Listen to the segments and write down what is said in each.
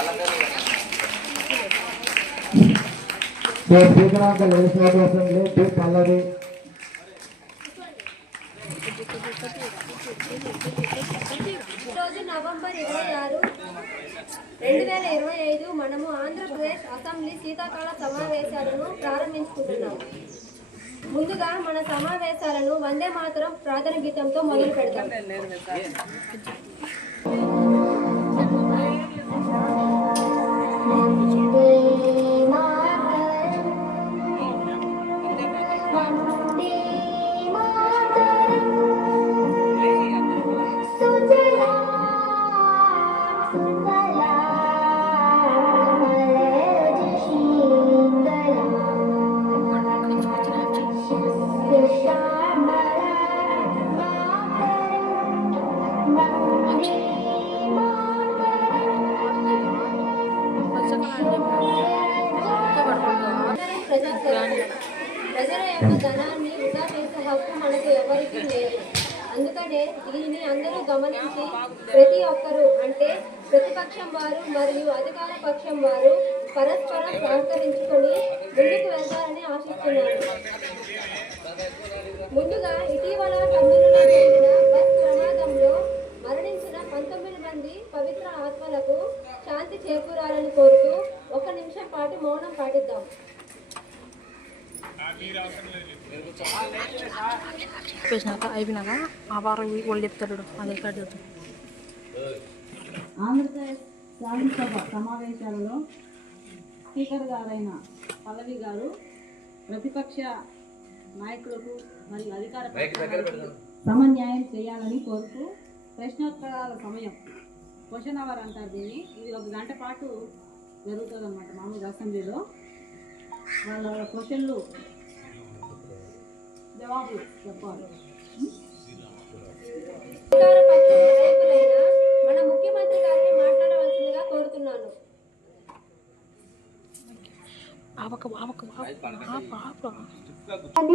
ఈరోజు నవంబర్ 26, 2025 మనము ఆంధ్రప్రదేశ్ అసెంబ్లీ శీతాకాల సమావేశాలను ప్రారంభించుకుంటున్నాం. ముందుగా మన సమావేశాలను వందే మాతరం ప్రార్థన గీతంతో మొదలు పెడతాం. ప్రజల యొక్క ధనాన్ని వృధా చేసే హక్కు మనకు ఎవరికీ లేదు. అందుకనే దీనిని అందరూ గమనించి ప్రతి ఒక్కరూ అంటే ప్రతిపక్షం వారు మరియు అధికార పక్షం వారు పరస్పరం సహకరించుకొని ముందుకు వెళ్తారని ఆశిస్తున్నారు. ముందుగా ఇటీవల తమిళలో జరిగిన బస్ ప్రమాదంలో మరణించిన 19 మంది పవిత్ర ఆత్మలకు శాంతి చేకూరాలని కోరుతూ 1 నిమిషం పాటు మౌనం పాటిద్దాం. అయిపోయినాక ఆ వారం వాళ్ళు చెప్తాడు అది ఎక్కడ. ఆంధ్రప్రదేశ్ శాసనసభ సమావేశాలలో స్పీకర్ గారైన పల్లవి గారు ప్రతిపక్ష నాయకులకు మరియు అధికార పక్షాలకు సమన్యాయం చేయాలని కోరుతూ ప్రశ్నోత్తరాల సమయం క్వశ్చన్ అవర్ అంటారు దీన్ని. ఇది 1 గంట పాటు జరుగుతుంది అన్నమాట. మామూలుగా అసెంబ్లీలో వాళ్ళ క్వశ్చన్లు జవాబులు చెప్పాలి. మన ముఖ్యమంత్రి గారిని మాట్లాడవలసిందిగా కోరుతున్నాను.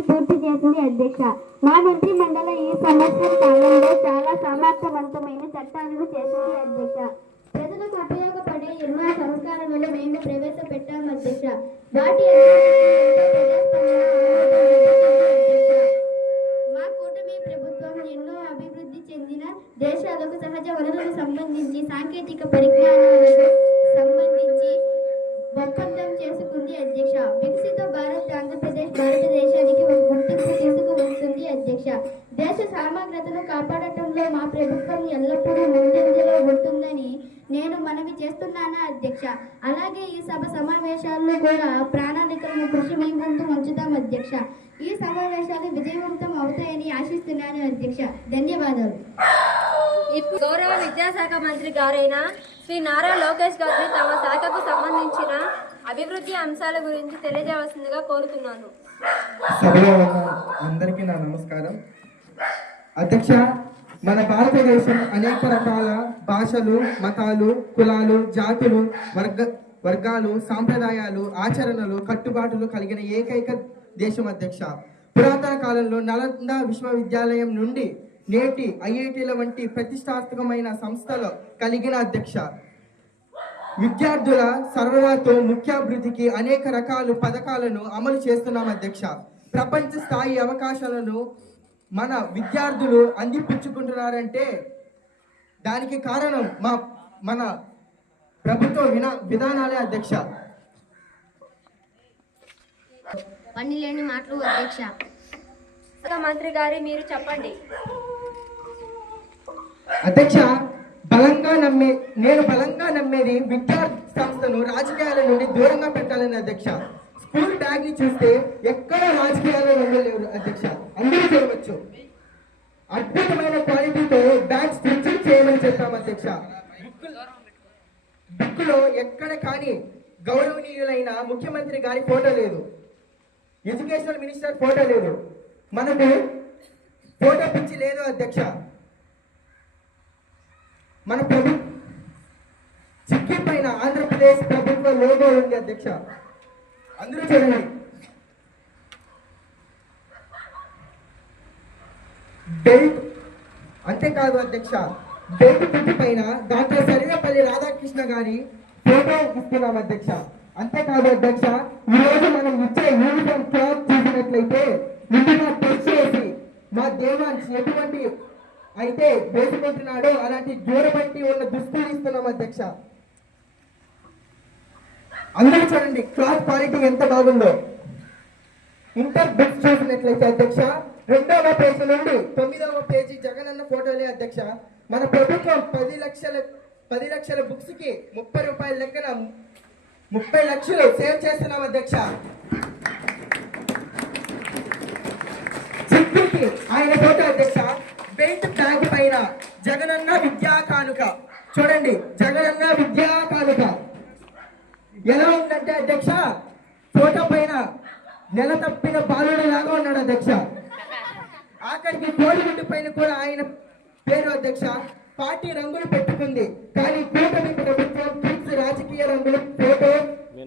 పూర్తి చేసింది అధ్యక్ష. మా మంత్రి మండలి ఈ సంవత్సర కాలంలో చాలా సమర్థవంతమైన చట్టాలను చేసింది అధ్యక్ష. ప్రజలకు ఉపయోగపడే ఎన్నో సంస్కారాలను మేము ప్రవేశపెట్టాము అధ్యక్ష. వాటి మా కూటమి ప్రభుత్వం ఎన్నో అభివృద్ధి చెందిన దేశాలకు సహజ వనరులకు సంబంధించి సాంకేతిక పరిజ్ఞానాలకు సంబంధించి ఒప్పందం చేసుకుంది అధ్యక్ష. వికసిత భారత్ ఆంధ్రప్రదేశ్ భారతదేశానికి ఒక గుర్తింపు తీసుకువస్తుంది అధ్యక్ష. దేశ సమగ్రతను కాపాడటంలో మా ప్రభుత్వం ఎల్లప్పుడూ ముందంజలో ఉంటుందని నేను మనవి చేస్తున్నాను అధ్యక్ష. అలాగే ఈ సభ సమావేశాల్లో కూడా ప్రణాళికలను కృషి మీ ముందు ఉంచుతాం అధ్యక్ష. ఈ సమావేశాలు విజయవంతం అవుతాయని ఆశిస్తున్నాను అధ్యక్ష. ధన్యవాదాలు. ఇప్పుడు గౌరవ విద్యాశాఖ మంత్రి గారైన శ్రీ నారా లోకేష్ గారిని తమ శాఖకు సంబంధించిన అభివృద్ధి అంశాల గురించి తెలియజేయవలసిందిగా కోరుతున్నాను. అందరికీ నా నమస్కారం. అధ్యక్ష, మన భారతదేశం అనేక రకాల భాషలు, మతాలు, కులాలు, జాతులు, వర్గాలు, సాంప్రదాయాలు, ఆచరణలు, కట్టుబాటులు కలిగిన ఏకైక దేశం అధ్యక్ష. పురాతన కాలంలో నలంద విశ్వవిద్యాలయం నుండి నేటి ఐఐటీల వంటి ప్రతిష్టాత్మకమైన సంస్థలు కలిగిన అధ్యక్ష. విద్యార్థుల సర్వనాతో ముఖ్యాభివృద్ధికి అనేక రకాల పథకాలను అమలు చేస్తున్నాం అధ్యక్ష. ప్రపంచ స్థాయి అవకాశాలను మన విద్యార్థులు అందిపుచ్చుకుంటున్నారంటే దానికి కారణం మన ప్రభుత్వ విధానాలే అధ్యక్ష. పని లేని మాటలు అధ్యక్ష. మంత్రి గారి మీరు చెప్పండి. అధ్యక్ష, నేను బలంగా నమ్మేది విద్యార్థి సంస్థను రాజకీయాల నుండి దూరంగా పెట్టాలని అధ్యక్ష. స్కూల్ బ్యాగ్ ని చూస్తే ఎక్కడ రాజకీయాలు నమ్మలేరు అధ్యక్ష. అందరూ చేయవచ్చు. అద్భుతమైన క్వాలిటీతో బ్యాగ్ స్టిచ్చింగ్ చేయమని చెప్పాము అధ్యక్ష. బుక్ లో ఎక్కడ కానీ గౌరవనీయులైన ముఖ్యమంత్రి గారి ఫోటో లేదు, ఎడ్యుకేషనల్ మినిస్టర్ ఫోటో లేదు, మనకు ఫోటో పిచ్చి లేదు అధ్యక్ష. మన చిక్కి పైన ఆంధ్రప్రదేశ్ ప్రభుత్వ లోగో ఉంది అధ్యక్ష. అందరూ చూడండి. బెల్ట్ అంతేకాదు అధ్యక్ష, బెల్ట్ పిట్టి పైన డాక్టర్ సర్వేపల్లి రాధాకృష్ణ గారి ఫోటో ఇస్తున్నాం అధ్యక్ష. అంతేకాదు అధ్యక్ష, ఈ రోజు మనం ఇచ్చే యూనిఫామ్ క్లాత్ చూసినట్లయితే నిండుగా టెస్ట్ చేసి మా దేవాన్స్ ఎటువంటి అయితే వేసుకుంటున్నాడో అలాంటి జోరబట్టి ఉన్న దుస్తులు ఇస్తున్నాం అధ్యక్ష. అందరూ చూడండి క్లాత్ క్వాలిటీ ఎంత బాగుందో. ఇంటర్ బుక్స్ చూసినట్లయితే అధ్యక్ష, 2వ పేజీ నుండి 9వ పేజీ జగనన్న ఫోటోలే అధ్యక్ష. మన ప్రభుత్వం 10 లక్షల బుక్స్ కి 30 రూపాయల లెక్కన 30 లక్షలు సేవ్ చేస్తున్నాం అధ్యక్ష. చిట్టుకి ఆయన ఫోటో అధ్యక్ష. బెల్ట్ బ్యాగ్ పైన జగనన్న విద్యా కానుక చూడండి, జగనన్న విద్యా కానుక ఎలా ఉందంటే అధ్యక్ష, ఫోటో పైన నెల తప్పిన బాలుడు లాగా ఉన్నాడు అధ్యక్ష. ఆఖరికి కోడిగుడ్డు పైన కూడా ఆయన పేరు అధ్యక్ష. పార్టీ రంగులు పెట్టుకుంది, కానీ కూటమి ప్రభుత్వం ఫిక్స్ రాజకీయ రంగులు ఫోటో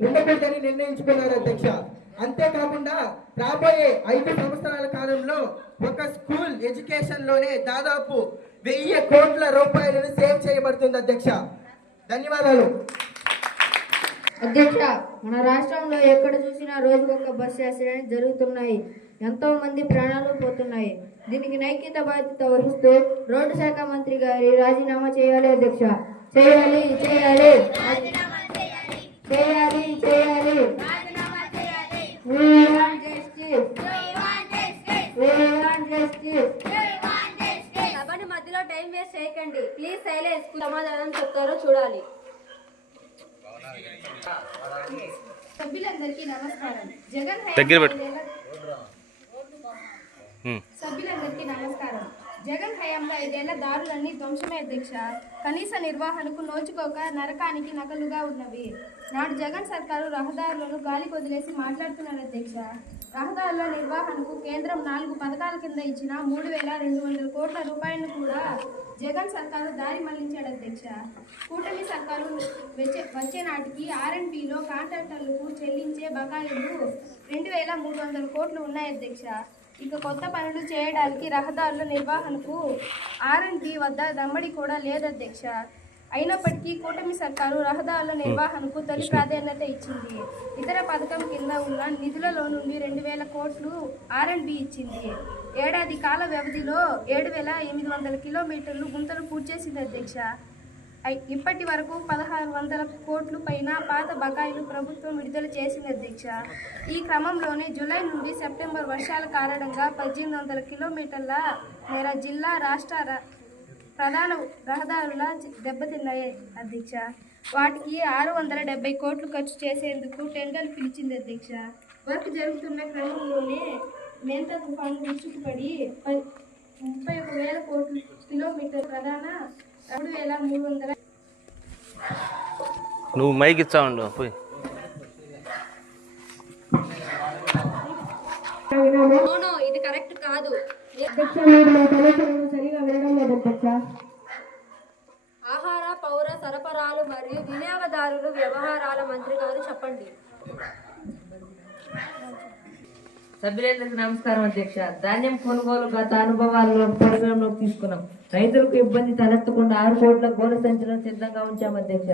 ఉండకూడదని నిర్ణయించుకున్నారు అధ్యక్ష. అంతేకాకుండా రాబోయే 5 సంవత్సరాల కాలంలో ఒక స్కూల్ ఎడ్యుకేషన్ లోనే దాదాపు 1000 కోట్ల రూపాయలను సేవ్ చేయబడుతుంది అధ్యక్ష. ధన్యవాదాలు అధ్యక్ష. మన రాష్ట్రంలో ఎక్కడ చూసినా రోజుకొక బస్సు యాక్సిడెంట్ జరుగుతున్నాయి. ఎంతో మంది ప్రాణాలు పోతున్నాయి. దీనికి నైతిక బాధ్యత వహిస్తూ రోడ్డు శాఖ మంత్రి గారి రాజీనామా చేయాలి అధ్యక్ష. చేయాలి చేయాలి చేయాలి చేయాలి. We want justice. We want justice. సభని మధ్యలో టైం వేస్ట్ చేయకండి ప్లీజ్. సైలెన్స్. సమాధానం చెప్తారో చూడాలి. సభ్యులందరికీ నమస్కారం. సభ్యులందరికీ నమస్కారం. జగన్ హయాంలో 5 ఏళ్ల దారులన్నీ ధ్వంసమే అధ్యక్ష. కనీస నిర్వహణకు నోచుకోక నరకానికి నకలుగా ఉన్నవి. నాడు జగన్ సర్కారు రహదారులను గాలికి వదిలేసి మాట్లాడుతున్నారు అధ్యక్ష. రహదారుల నిర్వహణకు కేంద్రం 4 పథకాల కింద ఇచ్చిన 3,200 కోట్ల రూపాయలను కూడా జగన్ సర్కారు దారి మళ్లించాడు అధ్యక్ష. కూటమి సర్కారు వచ్చే నాటికి R&Bలో కాంట్రాక్టర్లకు చెల్లించే బకాయిలు 2,300 కోట్లు ఉన్నాయి అధ్యక్ష. ఇక కొత్త పనులు చేయడానికి రహదారుల నిర్వహణకు R&B వద్ద దమ్మడి కూడా లేదు అధ్యక్ష. అయినప్పటికీ కూటమి సర్కారు రహదారుల నిర్వహణకు తొలి ప్రాధాన్యత ఇచ్చింది. ఇతర పథకం కింద ఉన్న నిధులలో నుండి 2,000 కోట్లు R&B ఇచ్చింది. ఏడాది కాల వ్యవధిలో 7,800 కిలోమీటర్లు గుంతలు పూర్తి చేసింది అధ్యక్ష. ఇప్పటి వరకు 1,600 కోట్లు పైన పాత బకాయిలు ప్రభుత్వం విడుదల చేసింది అధ్యక్ష. ఈ క్రమంలోనే జూలై నుండి సెప్టెంబర్ వర్షాల కారణంగా 1,800 కిలోమీటర్ల మేర జిల్లా రాష్ట్ర ప్రధాన రహదారుల దెబ్బతిన్నాయి అధ్యక్ష. వాటికి 670 కోట్లు ఖర్చు చేసేందుకు టెండర్లు పిలిచింది అధ్యక్ష. వర్క్ జరుగుతున్న క్రమంలోనే మెంత తుఫాను విరుచుకుపడి 31,000 కోట్లు కిలోమీటర్ ప్రధాన 3,300. నువ్వు మైక్ ఇచ్చావండు పోయి. ఇది కరెక్ట్ కాదు. ఆహార పౌర సరఫరాలు మరియు వినియోగదారులు వ్యవహారాల మంత్రి గారు చెప్పండి. సభ్యులందరికీ నమస్కారం అధ్యక్ష. ధాన్యం కొనుగోలు గత అనుభవాల్లో పరిగణలోకి తీసుకున్నాం. రైతులకు ఇబ్బంది తలెత్తకుండా 6 కోట్ల గోనె సంచులను సిద్ధంగా ఉంచాం అధ్యక్ష.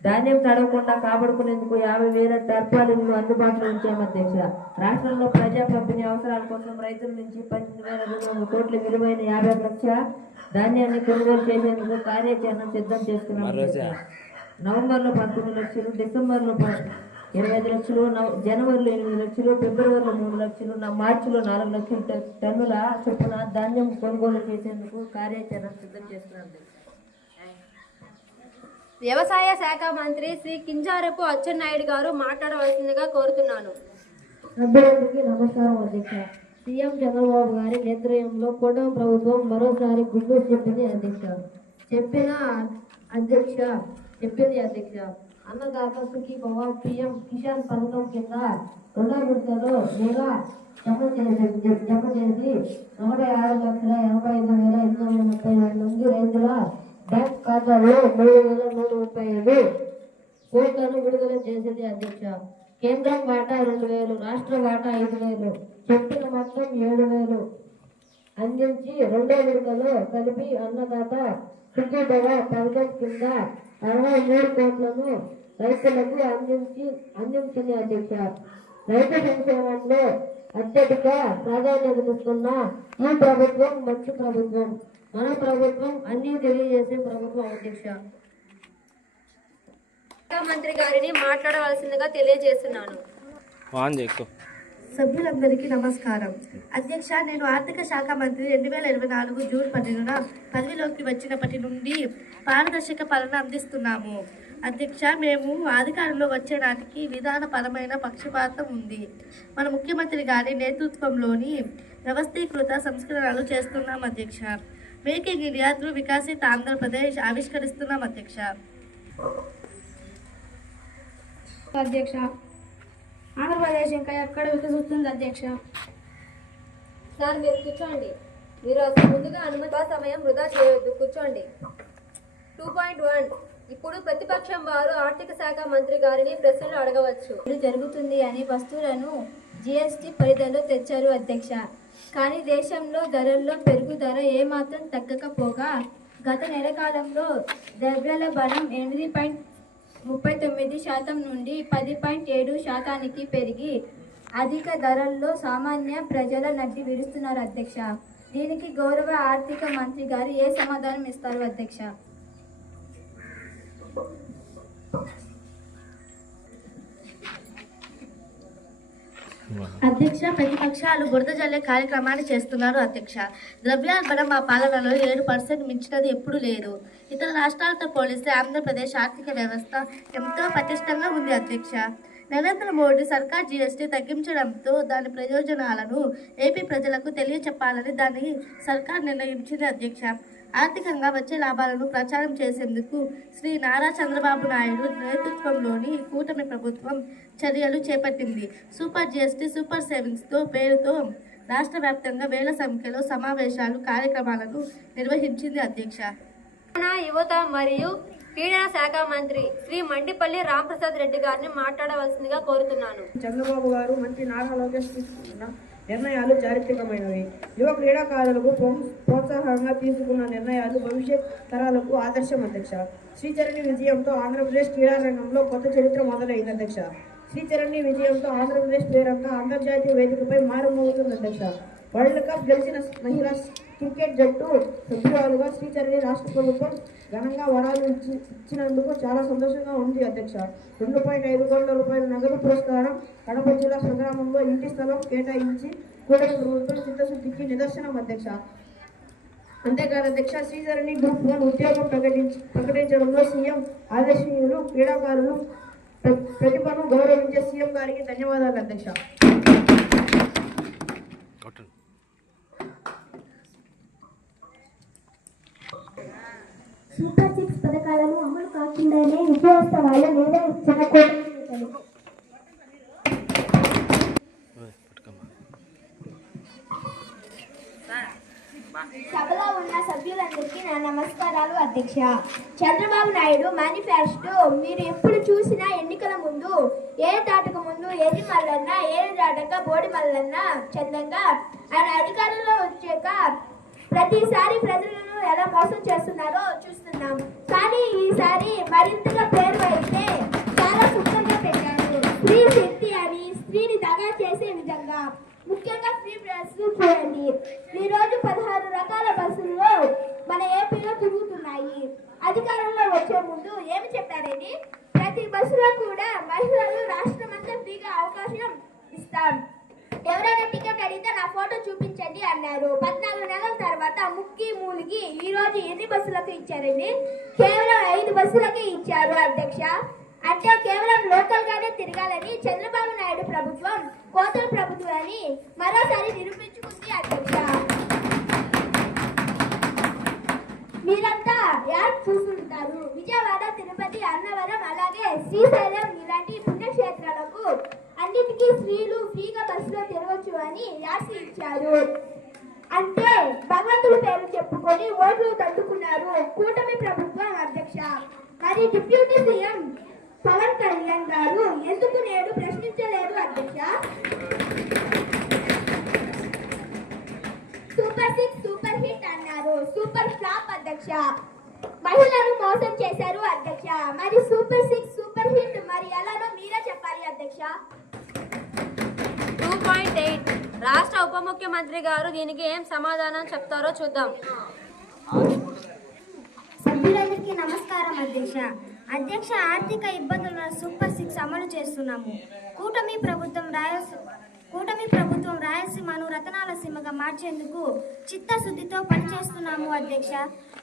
ధాన్యం తడవకుండా కాపాడుకునేందుకు 50,000 టర్పాలిన్లు అందుబాటులో ఉంచాం అధ్యక్ష. రాష్ట్రంలో ప్రజా పంపిణీ అవసరాల కోసం రైతుల నుంచి 12,200 కోట్ల విలువైన 50 లక్షల ధాన్యాన్ని కొనుగోలు చేసేందుకు కార్యాచరణ సిద్ధం చేసుకున్నాం అధ్యక్ష. నవంబర్లో 11 లక్షలు, డిసెంబర్లో 25 లక్షలు, జనవరిలో 8 లక్షలు, ఫిబ్రవరిలో 3 లక్షలు, మార్చిలో 4 లక్షల టన్నుల చొప్పున ధాన్యం కొనుగోలు చేసేందుకు కార్యాచరణ సిద్ధం చేస్తున్నారు. వ్యవసాయ శాఖ మంత్రి శ్రీ కింజారపు అచ్చెన్నాయుడు గారు మాట్లాడవలసిందిగా కోరుతున్నాను. సభ్యులందరికీ నమస్కారం అధ్యక్ష. సీఎం చంద్రబాబు గారి నేతృత్వంలో కూటమి ప్రభుత్వం మరోసారి గుడ్డు చెప్పింది అధ్యక్ష. అన్నదాత సుఖీ భవ PM కిసాన్ పథకం కింద 2వ విడతలో నేరుగా జమ చేసి 1,86,85,832 మంది రైతుల బ్యాంక్ ఖాతాలో 3,135 కోట్లను విడుదల చేసింది అధ్యక్ష. కేంద్రం వాటా 2,000, రాష్ట్ర వాటా 5,000, చెప్పిన మొత్తం 7,000 అందించి 2వ విడతలో కలిపి అన్నదాత సుఖీ భవ పథకం కింద 63 కోట్లను రైతులకు అందించింది అధ్యక్ష. రైతు సంక్షేమంలో అత్యధిక ప్రాధాన్యతనిస్తున్న ఈ ప్రభుత్వం మంచి ప్రభుత్వం. మన ప్రభుత్వం అన్ని తెలియజేసే ప్రభుత్వం అధ్యక్ష. శాఖ మంత్రి గారిని మాట్లాడవలసిందిగా తెలియజేస్తున్నాను. సభ్యులందరికీ నమస్కారం. అధ్యక్ష, నేను ఆర్థిక శాఖ మంత్రి 2024 జూన్ 12న పదవిలోకి వచ్చినప్పటి నుండి పారదర్శక పాలన అందిస్తున్నాము. అధ్యక్ష, మేము అధికారంలో వచ్చే నాటికి విధానపరమైన పక్షపాతం ఉంది. మన ముఖ్యమంత్రి గారి నేతృత్వంలోని వ్యవస్థీకృత సంస్కరణలు చేస్తున్నాం అధ్యక్ష. మేకింగ్ ఇండియా త్రూ వికసిత ఆంధ్రప్రదేశ్ ఆవిష్కరిస్తున్నాం అధ్యక్ష. అధ్యక్ష, ఆంధ్రప్రదేశ్ ఇంకా ఎక్కడ వికసిస్తుంది అధ్యక్ష? సార్ మీరు కూర్చోండి. మీరు అసలు ముందుగా అనుమతి సమయం వృధా చేయవద్దు. కూర్చోండి. 2.1 ఇప్పుడు ప్రతిపక్షం వారు ఆర్థిక శాఖ మంత్రి గారిని ప్రశ్నలు అడగవచ్చు. జరుగుతుంది అని వస్తువులను GST పరిధిలో తెచ్చారు అధ్యక్ష. కానీ దేశంలో ధరల్లో పెరుగుదల ఏమాత్రం తగ్గకపోగా గత నెల కాలంలో ద్రవ్యోల్బణం 8.39% నుండి 10.7% పెరిగి అధిక ధరల్లో సామాన్య ప్రజల నడ్డి విరుస్తున్నారు అధ్యక్ష. దీనికి గౌరవ ఆర్థిక మంత్రి గారు ఏ సమాధానం ఇస్తారు అధ్యక్ష? అధ్యక్ష, ప్రతిపక్షాలు బురద జల్లే కార్యక్రమాన్ని చేస్తున్నారు అధ్యక్ష. ద్రవ్యోల్బణం మా పాలనలో 7% మించినది ఎప్పుడూ లేదు. ఇతర రాష్ట్రాలతో పోలిస్తే ఆంధ్రప్రదేశ్ ఆర్థిక వ్యవస్థ ఎంతో పటిష్టంగా ఉంది అధ్యక్ష. నరేంద్ర మోడీ సర్కార్ GST తగ్గించడంతో దాని ప్రయోజనాలను ఏపీ ప్రజలకు తెలియచెప్పాలని దాని సర్కార్ నిర్ణయించింది అధ్యక్ష. ఆర్థికంగా వచ్చే లాభాలను ప్రచారం చేసేందుకు శ్రీ నారా చంద్రబాబు నాయుడు నేతృత్వంలోని కూటమి ప్రభుత్వం చర్యలు చేపట్టింది. సూపర్ GST, సూపర్ సేవింగ్స్తో పేరుతో రాష్ట్ర వ్యాప్తంగా వేల సంఖ్యలో సమావేశాలు, కార్యక్రమాలను నిర్వహించింది అధ్యక్ష. యువత మరియు క్రీడా శాఖ మంత్రి శ్రీ మండిపల్లి రాంప్రసాద్ రెడ్డి గారిని మాట్లాడవలసిందిగా కోరుతున్నాను. చంద్రబాబు గారు మంత్రి నారా లోకేష్ తీసుకున్న నిర్ణయాలు చారిత్రకమైనవి. యువ క్రీడాకారులకు ప్రోత్సాహంగా తీసుకున్న నిర్ణయాలు భవిష్యత్ తరాలకు ఆదర్శం అధ్యక్ష. శ్రీచరణి విజయంతో ఆంధ్రప్రదేశ్ క్రీడా రంగంలో కొత్త చరిత్ర మొదలైంది అధ్యక్ష. శ్రీచరణి విజయంతో ఆంధ్రప్రదేశ్ పేరంగా అంతర్జాతీయ వేదికపై మారుమోగుతుంది అధ్యక్ష. వరల్డ్ కప్ గెలిచిన మహిళా క్రికెట్ జట్టు సభ్యురాలుగా శ్రీచరణి రాష్ట్ర ప్రభుత్వం ఘనంగా వరాలు ఇచ్చినందుకు చాలా సంతోషంగా ఉంది అధ్యక్ష. 2.5 కోట్ల రూపాయల నగదు పురస్కారం కడప జిల్లా సంగ్రామంలో ఇంటి స్థలం కేటాయించి కూటమి ప్రభుత్వం చిత్తశుద్ధికి నిదర్శనం అధ్యక్ష. అంతేకాదు అధ్యక్ష, శ్రీచరణి గ్రూప్ 1 ఉద్యోగం ప్రకటించడంలో సీఎం ఆదర్శనీయులు, క్రీడాకారులు ప్రతిభను గౌరవించే సీఎం గారికి ధన్యవాదాలు అధ్యక్ష. సూపర్ 6 పథకాలను అమలు కాకుండానే విజయోత్సవాలు నిర్వహించిన కూటమి సభలో ఉన్న సభ్యులందరికీ నా నమస్కారాలు అధ్యక్ష. చంద్రబాబు నాయుడు మేనిఫెస్టో మీరు ఎప్పుడు చూసినా ఎన్నికల ముందు ఏరు దాటక ముందు ఎర్రి మల్లన్న, ఏరు దాటక బోడి మల్లన్న చందంగా ఆయన అధికారంలో వచ్చాక ప్రతిసారి ప్రజలను ఎలా మోసం చేస్తున్నారో చూస్తున్నాం. కానీ ఈసారి మరింతగా పేరు అయితే చాలా సుఖంగా పెట్టారు. స్త్రీ శక్తి అని స్త్రీని దగా చేసే విధంగా ముఖ్యంగా ఫ్రీ బస్సులు చూడండి. ఈ రోజు 16 రకాల బస్సుల్లో మన ఏపీలో తిరుగుతున్నాయి. అధికారంలో వచ్చే ముందు ఏమి చెప్పారండి? ప్రతి బస్సులో కూడా మహిళలు రాష్ట్రమంతా ఫ్రీగా అవకాశం ఇస్తాం. ఎవరైనా టికెట్ అడిగితే నా ఫోటో చూపించండి అన్నారు. 14 నెలల తర్వాత ముక్కి మూలిగి ఈ రోజు ఎన్ని బస్సులకు ఇచ్చారండి? కేవలం 5 బస్సులకే ఇచ్చారు అధ్యక్ష. అంటే కేవలం లోకల్ గానే తిరగాలని చంద్రబాబు నాయుడు ప్రభుత్వం కోతల ప్రభుత్వాన్ని మరోసారి నిరూపించుకుంది అధ్యక్ష. మీరంతా యాడ్ చూస్తుంటారు. విజయవాడ, తిరుపతి, అన్నవరం అలాగే శ్రీశైలం ఇలాంటి పుణ్యక్షేత్రాలకు అన్నిటికీ స్త్రీలు ఫ్రీగా బస్సులో తిరగచ్చు అని రాసి ఇచ్చారు. అంటే భగవంతుడి పేరు చెప్పుకొని ఓట్లు తట్టుకున్నారు కూటమి ప్రభుత్వం అధ్యక్ష. మరి డిప్యూటీ సీఎం పవన్ కళ్యాణ్ గారు ఎందుకు నేడు ప్రశ్నించలేదు అధ్యక్ష? సూపర్ 6 సూపర్ హిట్ అన్నారు, సూపర్ ఫ్లాప్ అధ్యక్ష. మహిళలను మోసం చేశారు అధ్యక్ష. మరి సూపర్ 6 సూపర్ హిట్ అధ్యక్ష. 2.8 రాష్ట్ర ఉప ముఖ్యమంత్రి గారు దీనికి ఏం సమాధానం చెప్తారో చూద్దాం. సభ్యులందరికీ నమస్కారం అధ్యక్ష. అధ్యక్ష, ఆర్థిక ఇబ్బందుల సూపర్ 6 అమలు చేస్తున్నాము. కూటమి ప్రభుత్వం రాయలసీమను రతనాల సీమగా మార్చేందుకు చిత్తశుద్ధితో పనిచేస్తున్నాము అధ్యక్ష.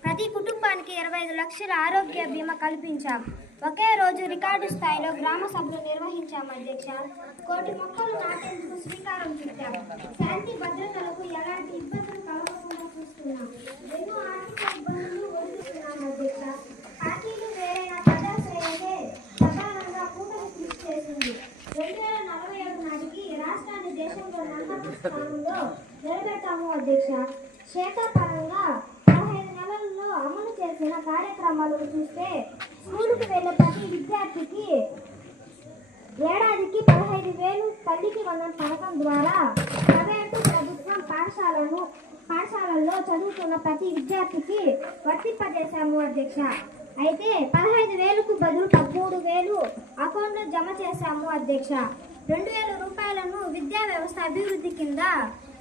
ప్రతి కుటుంబానికి 25 లక్షల ఆరోగ్య బీమా కల్పించాం. ఒకే రోజు రికార్డు స్థాయిలో గ్రామ సభలు నిర్వహించాము అధ్యక్ష. 1 కోటి మొక్కలు నాటేందుకు శ్రీకారం చుట్టాం. శాంతి భద్రతలకు ఎలాంటి ఇబ్బందులు కలగకుండా చూస్తున్నాం. ఎన్నో ఆర్థిక ఇబ్బందులు ఎదుర్కొన్నాం అధ్యక్ష. పార్టీలు వేరైన ప్రజాశ్రేయతే ప్రధానంగా కూటమి కృషి చేసింది. 2047 నాటికి రాష్ట్రాన్ని దేశంలో నంబర్ స్థానంలో నిలబెట్టాము అధ్యక్ష. శాఖాపరంగా 15 నెలల్లో అమలు చేసిన కార్యక్రమాలను చూస్తే స్కూలుకు వెళ్ళే ప్రతి విద్యార్థికి ఏడాదికి 15,000 తల్లికి వందన పథకం ద్వారా ప్రైవేటు ప్రభుత్వం పాఠశాలల్లో చదువుతున్న ప్రతి విద్యార్థికి వర్తింపజేశాము అధ్యక్ష. అయితే 15,000కు బదులు 13,000 అకౌంట్లో జమ చేశాము అధ్యక్ష. 2,000 రూపాయలను విద్యా వ్యవస్థ అభివృద్ధి కింద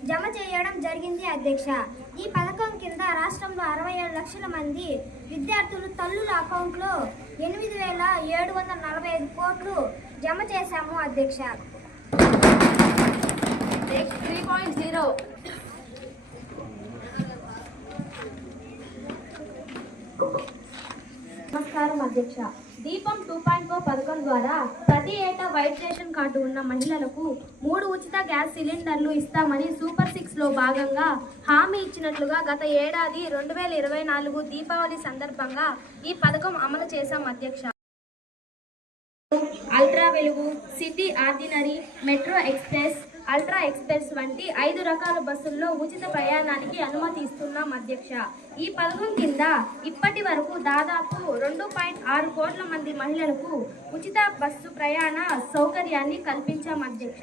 జమ చేయడం జరిగింది అధ్యక్ష. ఈ పథకం కింద రాష్ట్రంలో 67 లక్షల మంది విద్యార్థులు తల్లుల అకౌంట్లో 8,745 కోట్లు జమ చేశాము అధ్యక్ష. 3.0 నమస్కారం అధ్యక్ష. దీపం 2.0 పథకం ద్వారా ప్రతి ఏటా వైట్ రేషన్ కార్డు ఉన్న మహిళలకు 3 ఉచిత గ్యాస్ సిలిండర్లు ఇస్తామని సూపర్ 6లో భాగంగా హామీ ఇచ్చినట్లుగా గత ఏడాది 2024 దీపావళి సందర్భంగా ఈ పథకం అమలు చేశాం అధ్యక్ష. అల్ట్రా వెలుగు, city ordinary, metro express, ultra express వంటి 5 రకాల బస్సుల్లో ఉచిత ప్రయాణానికి అనుమతి ఇస్తున్నాం అధ్యక్ష. ఈ పథకం కింద ఇప్పటి వరకు దాదాపు 2.6 కోట్ల మంది మహిళలకు ఉచిత బస్సు ప్రయాణ సౌకర్యాన్ని కల్పించాం అధ్యక్ష.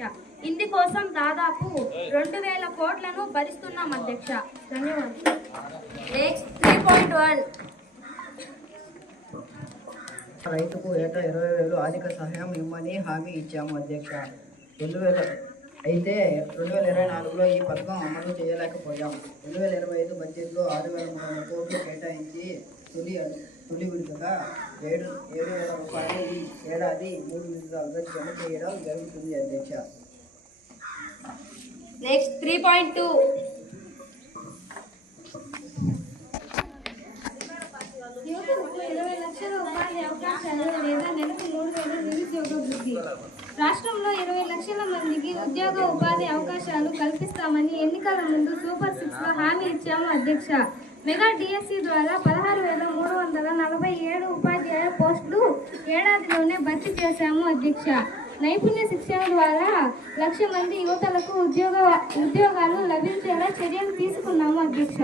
ఇందుకోసం దాదాపు 2,000 కోట్లను భరిస్తున్నాం అధ్యక్ష. ధన్యవాదాలు. 3.1 రైతుకు ఏటా 20,000 ఆర్థిక సహాయం ఇమ్మని హామీ ఇచ్చాము అధ్యక్ష. 2024లో ఈ పథకం అమలు చేయలేకపోయాం. 2025 బడ్జెట్లో 6,300 కోట్లు కేటాయించి తొలి విడతగా 7,000 రూపాయలు ఈ ఏడాది 3 విడతలుగా జమ చేయడం జరుగుతుంది అధ్యక్ష. 3.2 యువతకు 20 లక్షల ఉపాధి అవకాశాలు లేదా నెలకు 3,000 నిరుద్యోగ వృద్ధి. రాష్ట్రంలో 20 లక్షల మందికి ఉద్యోగ ఉపాధి అవకాశాలు కల్పిస్తామని ఎన్నికల ముందు సూపర్ 6లో హామీ ఇచ్చాము అధ్యక్ష. మెగా డిఎస్సి ద్వారా 16,347 ఉపాధ్యాయ పోస్టులు ఏడాదిలోనే భర్తీ చేశాము అధ్యక్ష. నైపుణ్య శిక్షణ ద్వారా 1,00,000 మంది యువతలకు ఉద్యోగాలు లభించేలా చర్యలు తీసుకున్నాము అధ్యక్ష.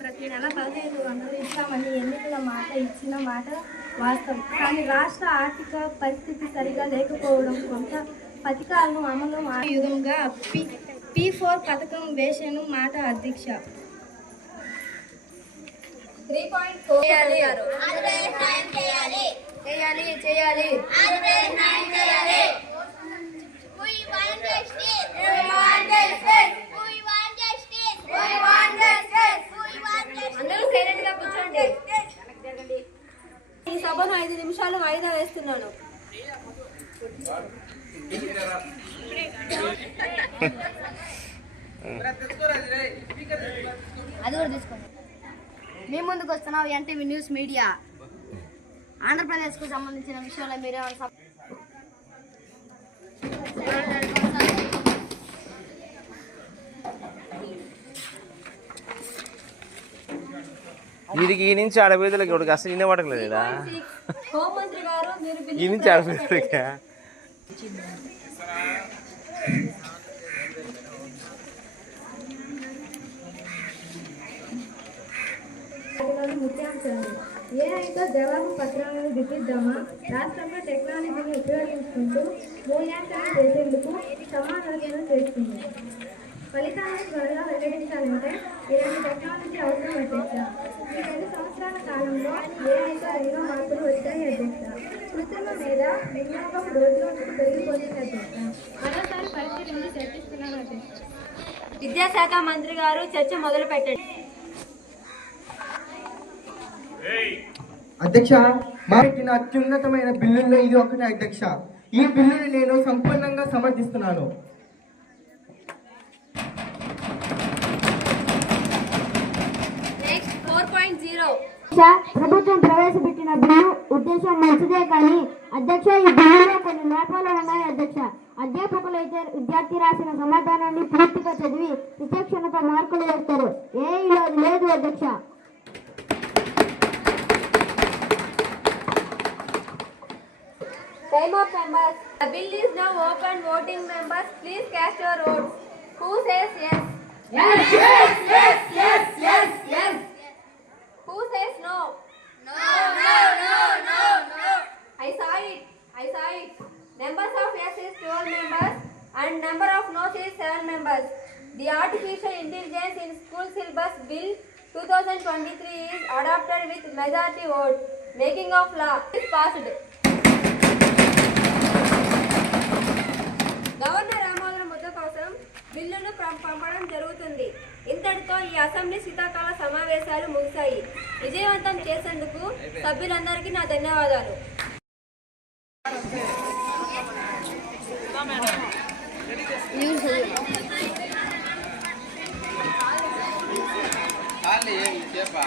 ప్రతి నెల 1,500 ఇస్తామని ఎన్నికల మాట ఇచ్చిన మాట వాస్తవం. కానీ రాష్ట్ర ఆర్థిక పరిస్థితి సరిగా లేకపోవడం కొంత పథకాలను అమలు యుగంగా P4 పథకం వేసేను మాట అధ్యక్ష. 3.4 చేయాలి. అందరూ సైలెంట్ గా కూర్చోండి. ఈ సభను 5 నిమిషాలు వాయిదా వేస్తున్నాను. అది కూడా తీసుకోండి. మీ ముందుకు వస్తున్నాం ఎన్టీవీ న్యూస్ మీడియా. ఆంధ్రప్రదేశ్కు సంబంధించిన విషయంలో మీరు వీడికి ఈ నుంచి ఆడబీదలకి ఒకటి అసలు ఇన్న పడకలేదు హోంమంత్రి గారు మీరు ఈ నుంచి ఆడబీదలకి ముఖ్యాంశాలు. ఏఐతో జవాబు పత్రాలను దిద్దిద్దామా? రాష్ట్రంలో టెక్నాలజీని ఉపయోగించుకుంటూ మూల్యాంకనం చేసేందుకు సమాలోచన చేస్తుంది. ఫలితాలను త్వరగా వెల్లడించాలంటే ఇలాంటి టెక్నాలజీ అవసరం అధ్యక్ష. ఈ 2 సంవత్సరాల కాలంలో ఏఐతో ఎన్నో మార్పులు వచ్చాయి అధ్యక్ష. కృత్రిమ మీద వినియోగం రోజు రోజుకు పెరిగిపోతుంది అధ్యక్ష. మరోసారి పరిశీలించి చర్చిస్తున్నాను అధ్యక్ష. విద్యాశాఖ మంత్రి గారు చర్చ మొదలు పెట్టండి. అధ్యక్ష, మా పెట్టిన అత్యున్నతమైన బిల్లుల్లో ఇది ఒకటి అధ్యక్ష. ఈ బిల్లుని నేను సంపూర్ణంగా సమర్థిస్తున్నాను. నెక్స్ట్ 4.0 ప్రభుత్వం ప్రవేశపెట్టిన బిల్లు ఉద్దేశం మంచిదే కానీ అధ్యక్ష ఈ బిల్లులో కొన్ని లోపాలు ఉన్నాయి అధ్యక్ష. అధ్యాపకులైతే విద్యార్థి రాసిన సమాధానాన్ని పూర్తిగా చదివి విచక్షణతో మార్కులు వేస్తారు. ఏఈలో లేదు అధ్యక్ష. Time of members. The bill is now open. Voting members, please cast your votes. Who says yes? Yes, yes, yes, yes, yes, yes. Who says no? No, no, no, no, no. I saw it. Numbers of yes is 12 members and number of no's is 7 members. The Artificial Intelligence in School Syllabus Bill 2023 is adopted with majority vote. Making of law is passed. Governor ఆమోదం ముద్ద కోసం బిల్లును పంపడం జరుగుతుంది. ఇంతటితో ఈ assembly శీతాకాల సమావేశాలు ముగిశాయి. విజయవంతం చేసేందుకు సభ్యులందరికీ నా ధన్యవాదాలు. చెప్పా